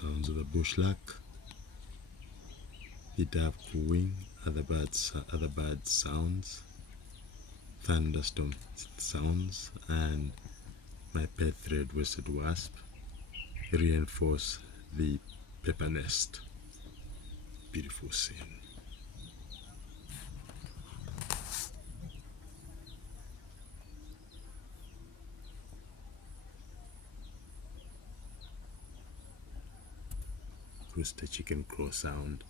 Sounds of the bushlark, the dove cooing, other birds sounds, thunderstorm sounds, and my pet thread-waisted wasp reinforce the paper nest. Beautiful scene. Rooster chicken crow sound.